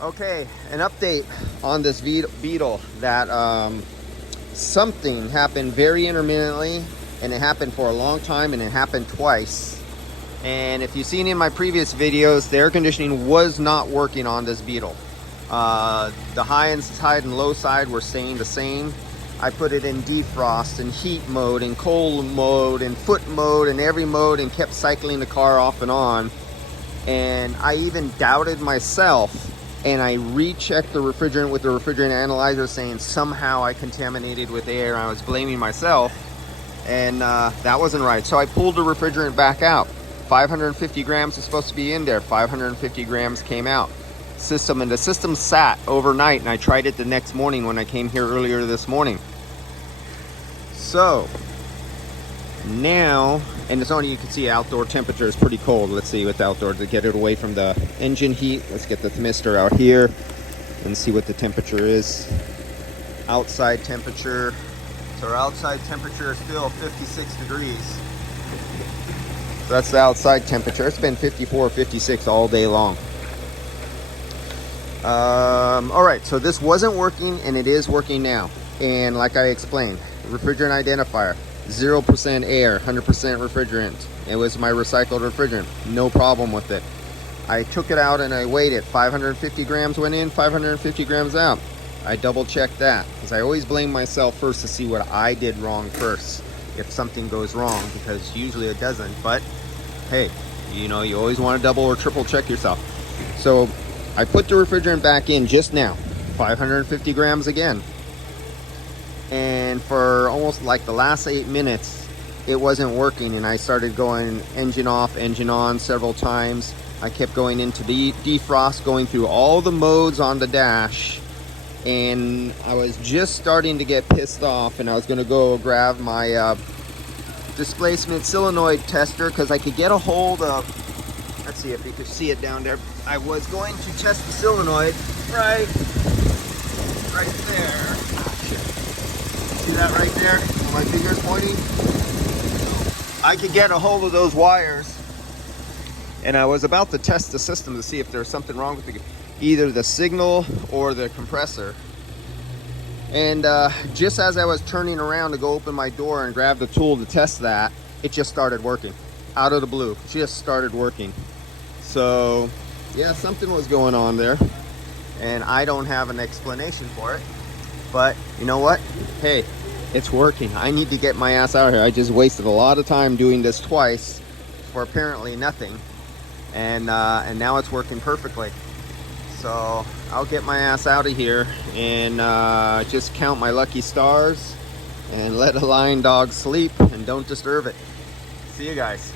Okay, an update on this beetle that something happened very intermittently, and it happened for a long time, and it happened twice. And if you've seen in my previous videos, the air conditioning was not working on this beetle. The high and side and low side were staying the same. I put it in defrost and heat mode and cold mode and foot mode and every mode, and kept cycling the car off and on. And I even doubted myself, and I rechecked the refrigerant with the refrigerant analyzer, saying somehow I contaminated with air. I was blaming myself, and that wasn't right. So I pulled the refrigerant back out. 550 grams is supposed to be in there. 550 grams came out. The system sat overnight, and I tried it the next morning when I came here earlier this morning. So now, and it's only, you can see outdoor temperature is pretty cold. Let's see with outdoor to get it away from the engine heat. Let's get the thermistor out here and see what the temperature is. Outside temperature. So our outside temperature is still 56 degrees. So that's the outside temperature. It's been 54, 56 all day long. All right, so this wasn't working, and it is working now. And like I explained, refrigerant identifier, 0% air, 100% refrigerant. It was my recycled refrigerant. No problem with it. I took it out and I weighed it. 550 grams went in, 550 grams out. I double checked that, because I always blame myself first to see what I did wrong first if something goes wrong, because usually it doesn't. But hey, you know, you always want to double or triple check yourself. So I put the refrigerant back in just now, 550 grams again. And for almost like the last 8 minutes, it wasn't working, and I started going engine off, engine on several times. I kept going into the defrost, going through all the modes on the dash, and I was just starting to get pissed off, and I was going to go grab my displacement solenoid tester, because I could get a hold of, let's see if you can see it down there. I was going to test the solenoid right there. See that right there where my finger's pointing? I could get a hold of those wires, and I was about to test the system to see if there's something wrong with either the signal or the compressor. And just as I was turning around to go open my door and grab the tool to test that, it just started working. Out of the blue, just started working. So yeah, something was going on there, and I don't have an explanation for it. But you know what? Hey, it's working. I need to get my ass out here. I just wasted a lot of time doing this twice for apparently nothing. And now it's working perfectly. So I'll get my ass out of here and just count my lucky stars and let a lion dog sleep and don't disturb it. See you guys.